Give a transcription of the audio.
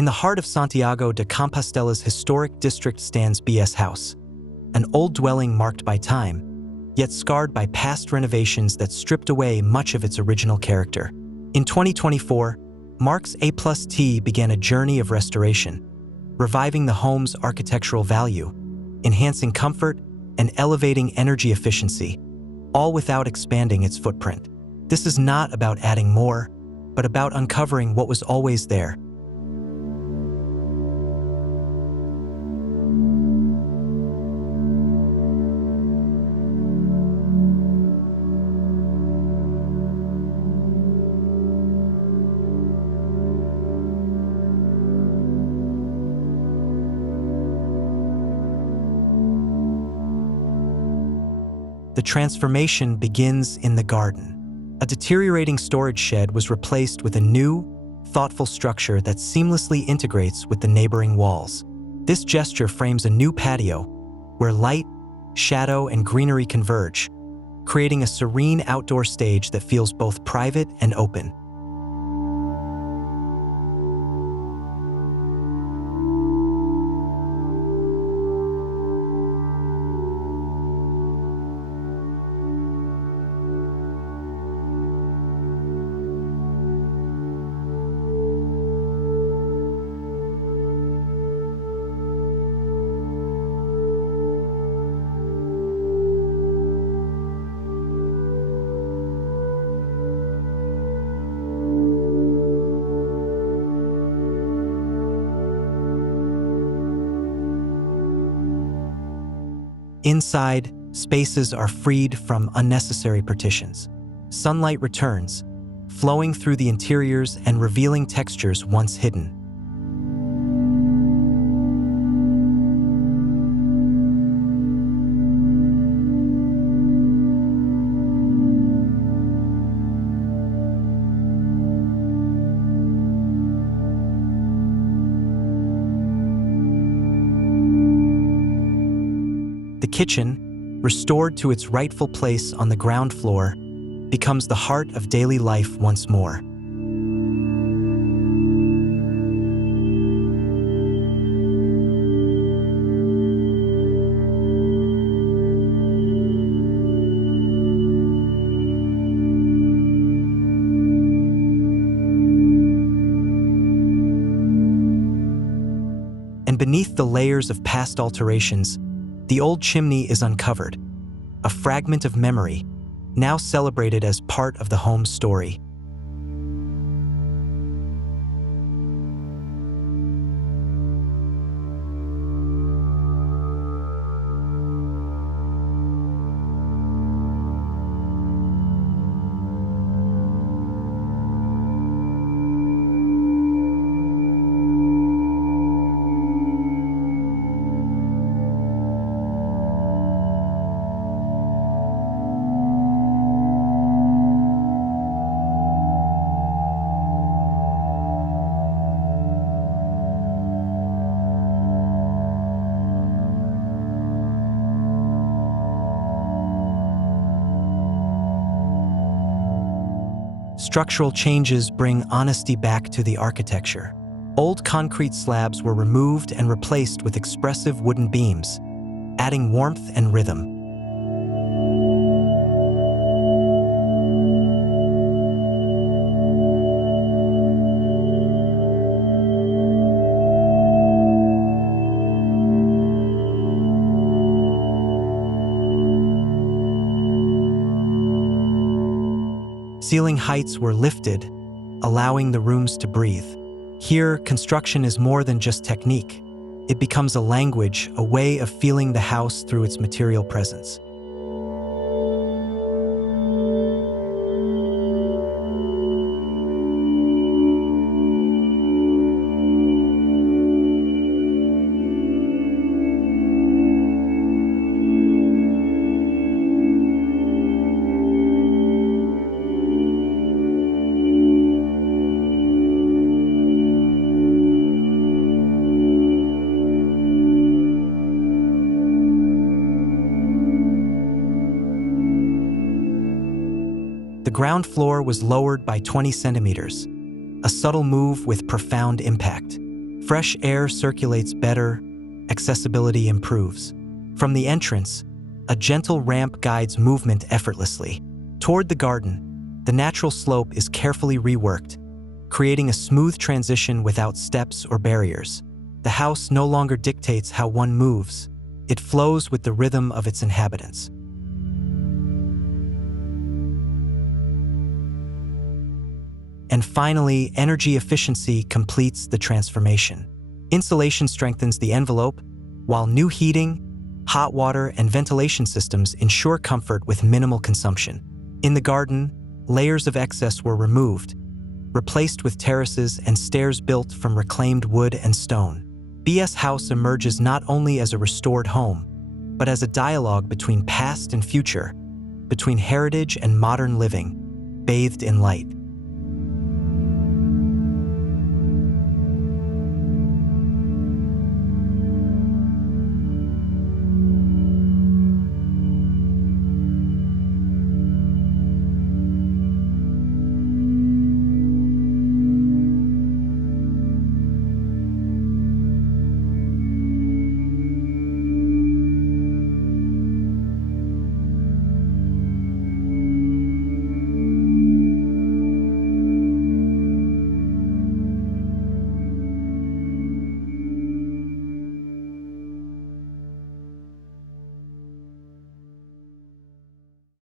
In the heart of Santiago de Compostela's historic district stands BS House, an old dwelling marked by time, yet scarred by past renovations that stripped away much of its original character. In 2024, MARXE a+t began a journey of restoration, reviving the home's architectural value, enhancing comfort, and elevating energy efficiency, all without expanding its footprint. This is not about adding more, but about uncovering what was always there. The transformation begins in the garden. A deteriorating storage shed was replaced with a new, thoughtful structure that seamlessly integrates with the neighboring walls. This gesture frames a new patio where light, shadow, and greenery converge, creating a serene outdoor stage that feels both private and open. Inside, spaces are freed from unnecessary partitions. Sunlight returns, flowing through the interiors and revealing textures once hidden. The kitchen, restored to its rightful place on the ground floor, becomes the heart of daily life once more. And beneath the layers of past alterations, the old chimney is uncovered, a fragment of memory, now celebrated as part of the home's story. Structural changes bring honesty back to the architecture. Old concrete slabs were removed and replaced with expressive wooden beams, adding warmth and rhythm. Ceiling heights were lifted, allowing the rooms to breathe. Here, construction is more than just technique. It becomes a language, a way of feeling the house through its material presence. The ground floor was lowered by 20 centimeters, a subtle move with profound impact. Fresh air circulates better, accessibility improves. From the entrance, a gentle ramp guides movement effortlessly. Toward the garden, the natural slope is carefully reworked, creating a smooth transition without steps or barriers. The house no longer dictates how one moves. It flows with the rhythm of its inhabitants. And finally, energy efficiency completes the transformation. Insulation strengthens the envelope, while new heating, hot water, and ventilation systems ensure comfort with minimal consumption. In the garden, layers of excess were removed, replaced with terraces and stairs built from reclaimed wood and stone. BS House emerges not only as a restored home, but as a dialogue between past and future, between heritage and modern living, bathed in light.